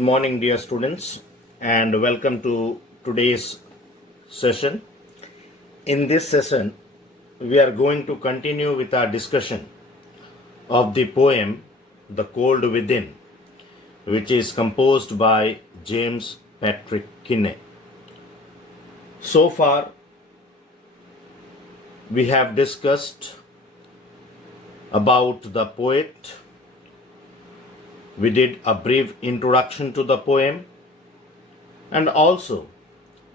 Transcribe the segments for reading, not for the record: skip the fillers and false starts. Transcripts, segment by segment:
Good morning, dear students, and welcome to today's session. In this session, we are going to continue with our discussion of the poem The Cold Within, which is composed by James Patrick Kinney. So far, we have discussed about the poet. We did a brief introduction to the poem, and also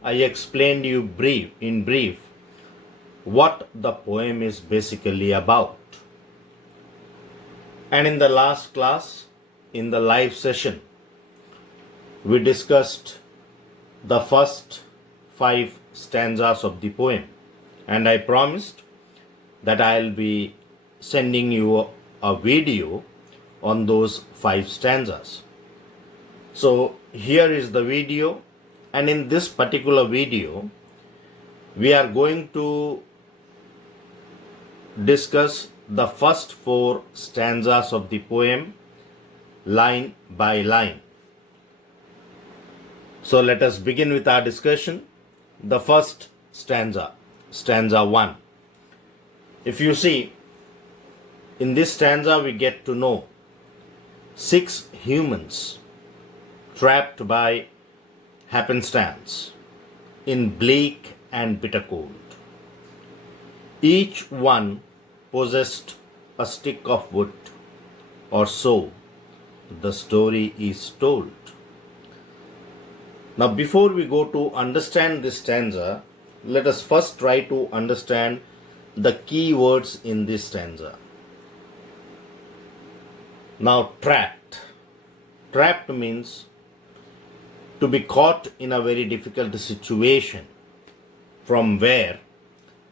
I explained you in brief what the poem is basically about. And in the last class, in the live session, we discussed the first 5 stanzas of the poem, and I promised that I'll be sending you a video on those 5 stanzas. So here is the video, and in this particular video we are going to discuss the first 4 stanzas of the poem line by line. So let us begin with our discussion. The first stanza, stanza 1. If you see, in this stanza we get to know 6 humans trapped by happenstance in bleak and bitter cold. Each one possessed a stick of wood, or so the story is told. Now, before we go to understand this stanza, let us first try to understand the key words in this stanza. Now, trapped. Trapped means to be caught in a very difficult situation from where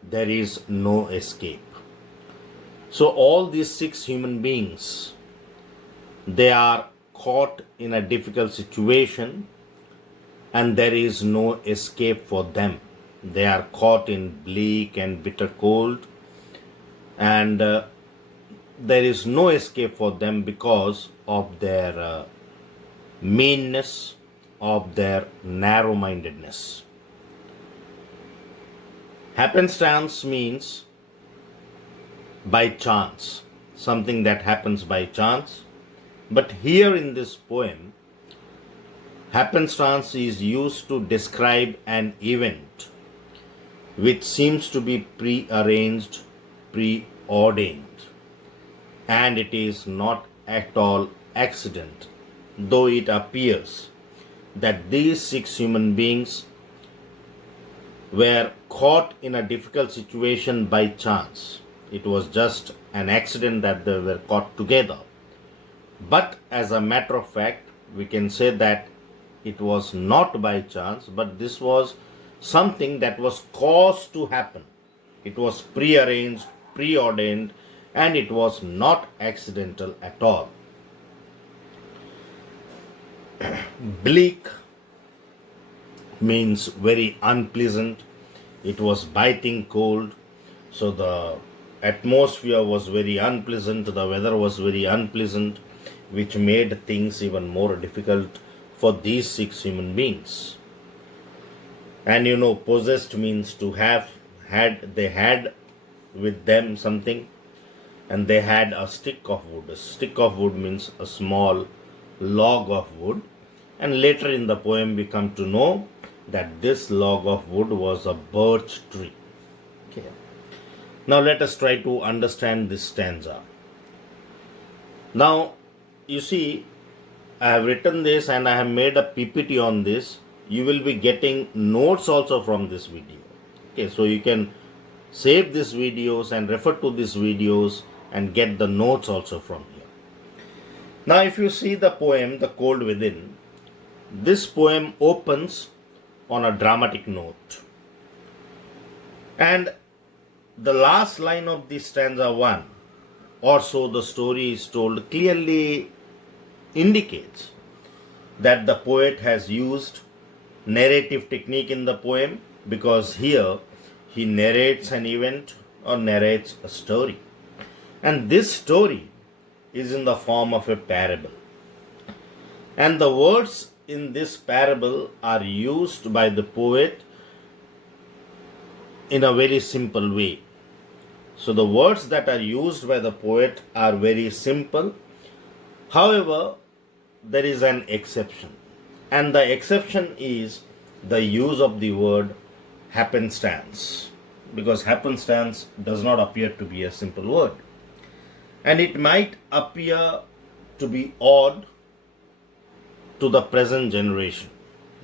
there is no escape. So all these 6 human beings, they are caught in a difficult situation and there is no escape for them. They are caught in bleak and bitter cold, and there is no escape for them because of their meanness, of their narrow-mindedness. Happenstance means by chance, something that happens by chance. But here in this poem, happenstance is used to describe an event which seems to be prearranged, preordained. And it is not at all accident, though it appears that these 6 human beings were caught in a difficult situation by chance. It was just an accident that they were caught together. But as a matter of fact, we can say that it was not by chance, but this was something that was caused to happen. It was prearranged, preordained, and it was not accidental at all. Bleak means very unpleasant. It was biting cold, so the atmosphere was very unpleasant, the weather was very unpleasant, which made things even more difficult for these 6 human beings. And possessed means to have, they had with them something, and they had a stick of wood. A stick of wood means a small log of wood. And later in the poem we come to know that this log of wood was a birch tree. Okay. Now let us try to understand this stanza. Now, you see, I have written this and I have made a PPT on this. You will be getting notes also from this video. Okay, so you can save these videos and refer to these videos and get the notes also from here. Now, if you see the poem, The Cold Within, this poem opens on a dramatic note. And the last line of this stanza 1, or so the story is told, clearly indicates that the poet has used narrative technique in the poem, because here he narrates an event or narrates a story. And this story is in the form of a parable. And the words in this parable are used by the poet in a very simple way. So the words that are used by the poet are very simple. However, there is an exception. And the exception is the use of the word happenstance. Because happenstance does not appear to be a simple word. And it might appear to be odd to the present generation.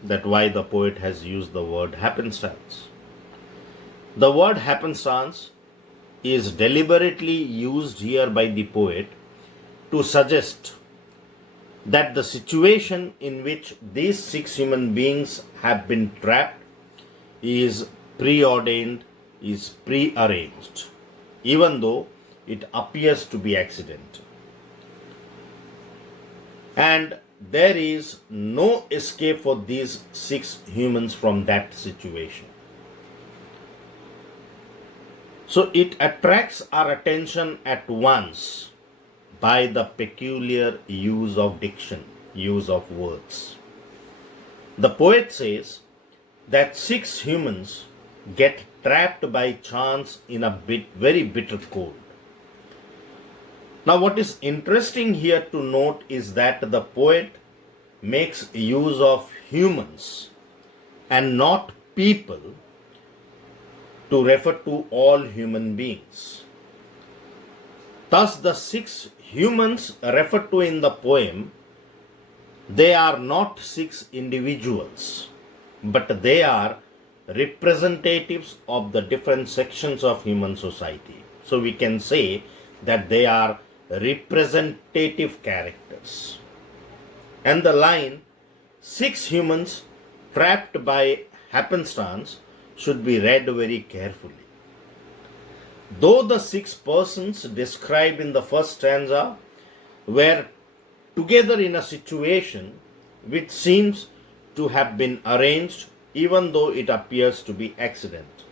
That's why the poet has used the word happenstance. The word happenstance is deliberately used here by the poet to suggest that the situation in which these 6 human beings have been trapped is preordained, is prearranged, even though it appears to be accidental. And there is no escape for these 6 humans from that situation. So it attracts our attention at once by the peculiar use of diction, use of words. The poet says that 6 humans get trapped by chance in a very bitter cold. Now, what is interesting here to note is that the poet makes use of humans and not people to refer to all human beings. Thus, the 6 humans referred to in the poem, they are not 6 individuals, but they are representatives of the different sections of human society. So we can say that they are representative characters. And the line, 6 humans trapped by happenstance, should be read very carefully. Though the 6 persons described in the first stanza were together in a situation which seems to have been arranged, even though it appears to be accident.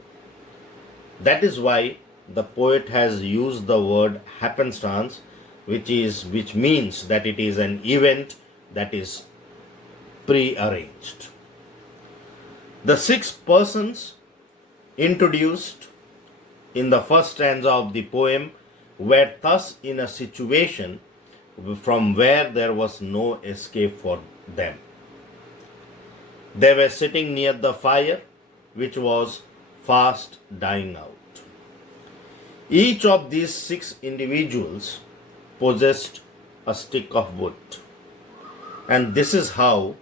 That is why the poet has used the word happenstance, which means that it is an event that is prearranged. The 6 persons introduced in the first stanza of the poem were thus in a situation from where there was no escape for them. They were sitting near the fire, which was fast dying out. Each of these 6 individuals possessed a stick of wood. And this is how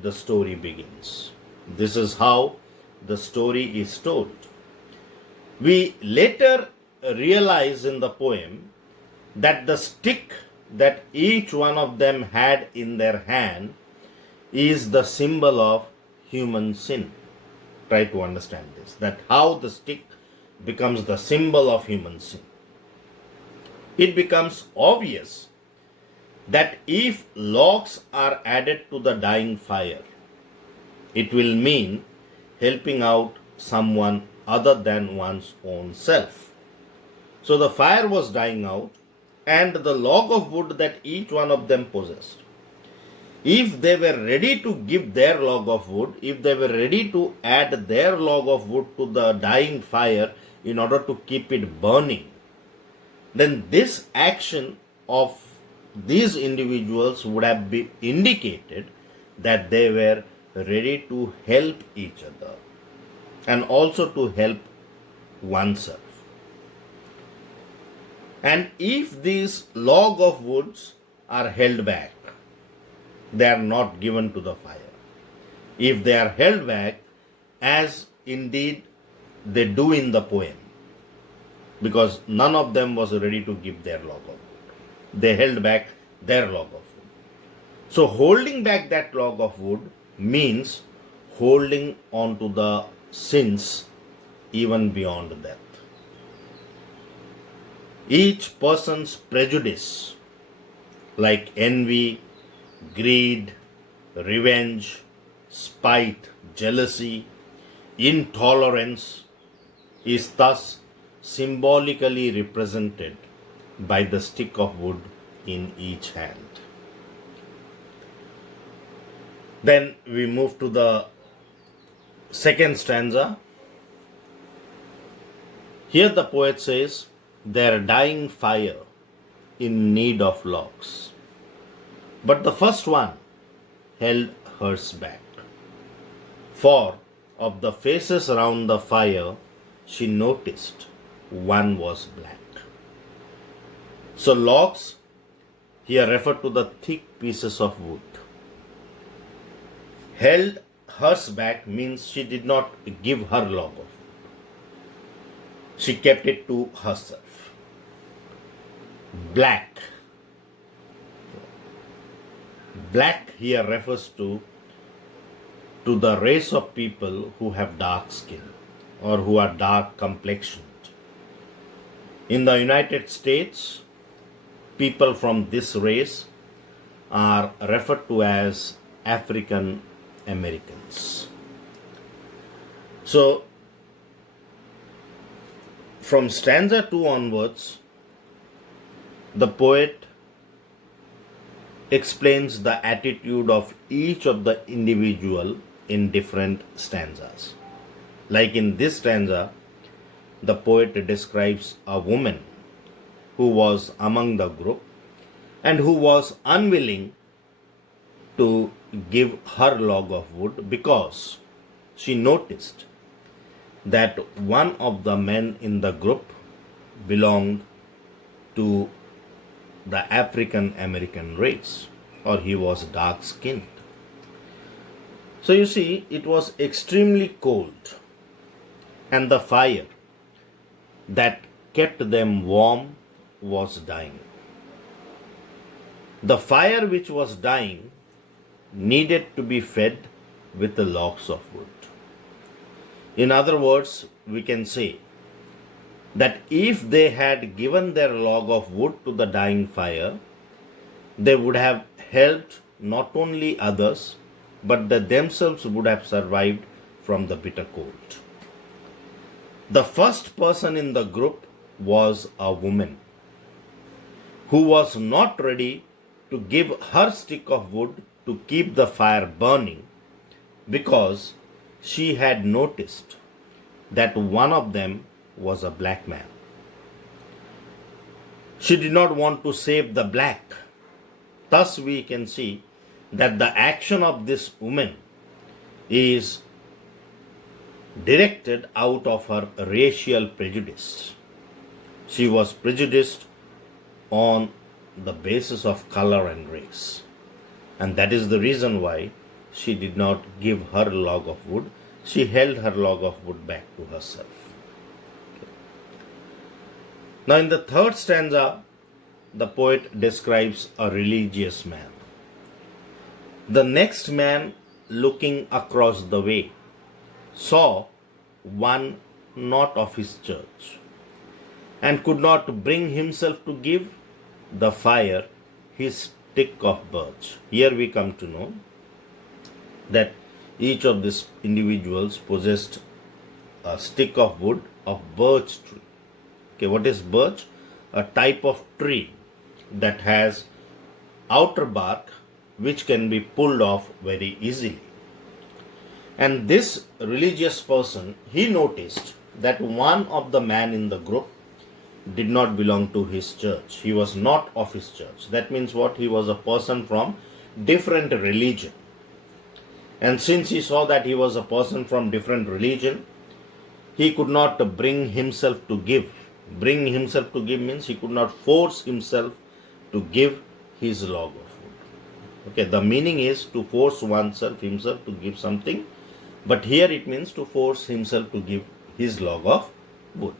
the story begins. This is how the story is told. We later realize in the poem that the stick that each one of them had in their hand is the symbol of human sin. Try to understand this, that how the stick becomes the symbol of human sin. It becomes obvious that if logs are added to the dying fire, it will mean helping out someone other than one's own self. So the fire was dying out, and the log of wood that each one of them possessed, if they were ready to give their log of wood, if they were ready to add their log of wood to the dying fire in order to keep it burning, then this action of these individuals would have been indicated that they were ready to help each other and also to help oneself. And if these log of woods are held back, they are not given to the fire. If they are held back, as indeed they do in the poem, because none of them was ready to give their log of wood, they held back their log of wood. So holding back that log of wood means holding on to the sins even beyond death. Each person's prejudice, like envy, greed, revenge, spite, jealousy, intolerance, is thus symbolically represented by the stick of wood in each hand. Then we move to the second stanza. Here the poet says, their dying fire in need of logs. But the first one held hers back. For of the faces round the fire, she noticed one was black. So logs here refer to the thick pieces of wood. Held hers back means she did not give her log of wood. She kept it to herself. Black. Black here refers to the race of people who have dark skin or who are dark complexioned. In the United States, people from this race are referred to as African Americans. So, from stanza 2 onwards, the poet explains the attitude of each of the individual in different stanzas. Like in this stanza, the poet describes a woman who was among the group and who was unwilling to give her log of wood because she noticed that one of the men in the group belonged to the African American race, or he was dark skinned. So you see, it was extremely cold, and the fire that kept them warm was dying. The fire which was dying needed to be fed with the logs of wood. In other words, we can say that if they had given their log of wood to the dying fire, they would have helped not only others, but that themselves would have survived from the bitter cold. The first person in the group was a woman who was not ready to give her stick of wood to keep the fire burning because she had noticed that one of them was a black man. She did not want to save the black. Thus we can see that the action of this woman is directed out of her racial prejudice. She was prejudiced on the basis of color and race. And that is the reason why she did not give her log of wood. She held her log of wood back to herself. Now in the third stanza, the poet describes a religious man. The next man looking across the way saw one not of his church and could not bring himself to give the fire his stick of birch. Here we come to know that each of these individuals possessed a stick of wood of birch tree. Okay, what is birch? A type of tree that has outer bark which can be pulled off very easily. And this religious person, he noticed that one of the man in the group did not belong to his church. He was not of his church. That means what? He was a person from different religion. And since he saw that he was a person from different religion, he could not bring himself to give. Bring himself to give means he could not force himself to give his log of wood. Okay, the meaning is to force himself to give something, but here it means to force himself to give his log of wood.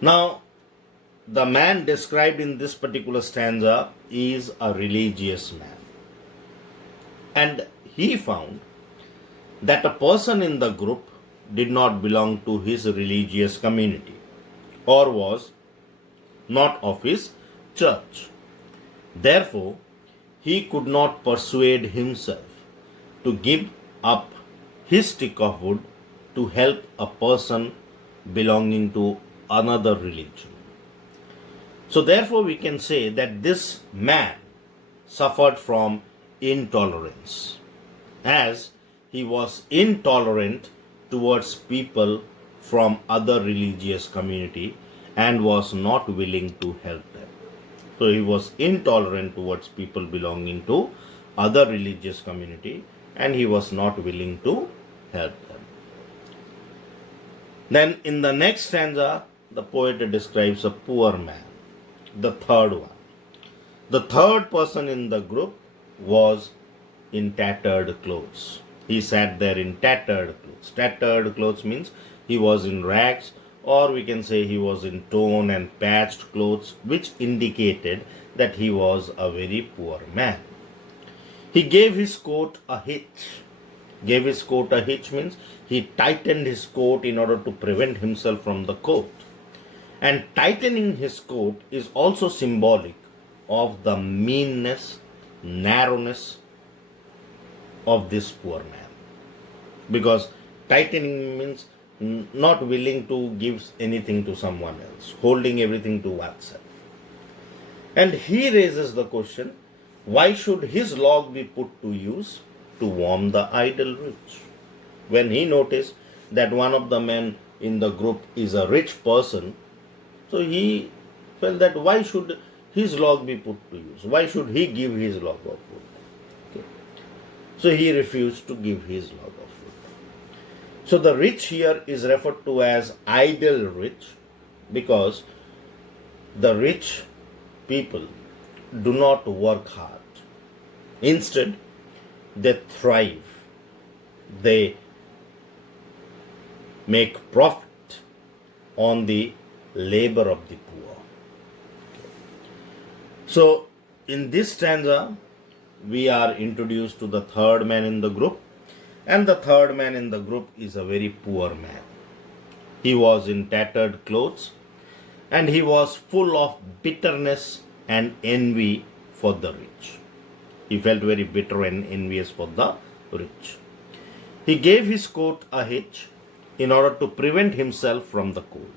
Now, the man described in this particular stanza is a religious man. And he found that a person in the group did not belong to his religious community or was not of his church. Therefore, he could not persuade himself to give up his stick of wood to help a person belonging to another religion. So therefore we can say that this man suffered from intolerance, as he was intolerant towards people from other religious community and was not willing to help them. So he was intolerant towards people belonging to other religious community and he was not willing to help them. Then in the next stanza, the poet describes a poor man, the third one. The third person in the group was in tattered clothes. He sat there in tattered clothes. Tattered clothes means he was in rags, or we can say he was in torn and patched clothes, which indicated that he was a very poor man. He gave his coat a hitch. Gave his coat a hitch means he tightened his coat in order to prevent himself from the coat. And tightening his coat is also symbolic of the meanness, narrowness of this poor man. Because tightening means not willing to give anything to someone else, holding everything to oneself. And he raises the question, why should his log be put to use? To warm the idle rich. When he noticed that one of the men in the group is a rich person, so he felt that why should his log be put to use? Why should he give his log of food? Okay. So he refused to give his log of food. So the rich here is referred to as idle rich because the rich people do not work hard. Instead, they thrive. They make profit on the labor of the poor. So, in this stanza, we are introduced to the third man in the group, and the third man in the group is a very poor man. He was in tattered clothes, and he was full of bitterness and envy for the rich. He felt very bitter and envious for the rich. He gave his coat a hitch in order to prevent himself from the cold.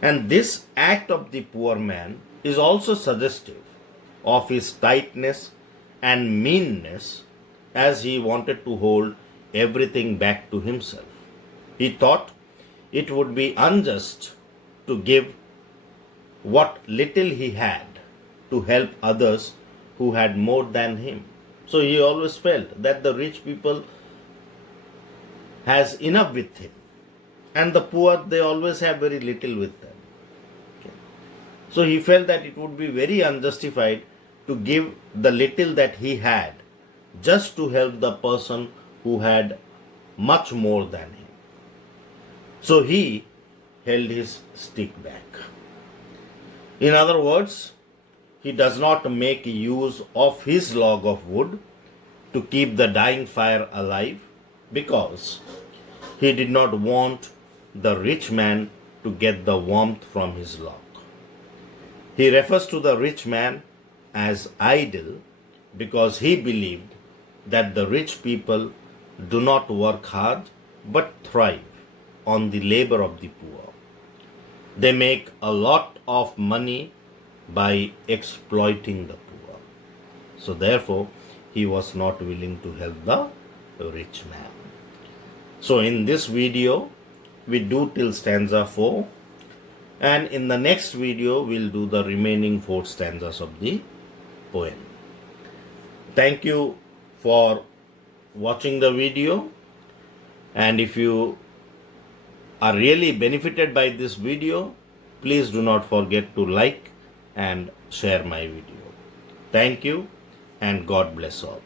And this act of the poor man is also suggestive of his tightness and meanness, as he wanted to hold everything back to himself. He thought it would be unjust to give what little he had to help others who had more than him. So he always felt that the rich people has enough with him and the poor, they always have very little with them. Okay. So he felt that it would be very unjustified to give the little that he had just to help the person who had much more than him. So he held his stick back. In other words, he does not make use of his log of wood to keep the dying fire alive because he did not want the rich man to get the warmth from his log. He refers to the rich man as idle because he believed that the rich people do not work hard but thrive on the labor of the poor. They make a lot of money by exploiting the poor. So therefore, he was not willing to help the rich man. So in this video, we do till stanza 4, and in the next video, we'll do the remaining 4 stanzas of the poem. Thank you for watching the video, and if you are really benefited by this video, please do not forget to like and share my video. Thank you and God bless all.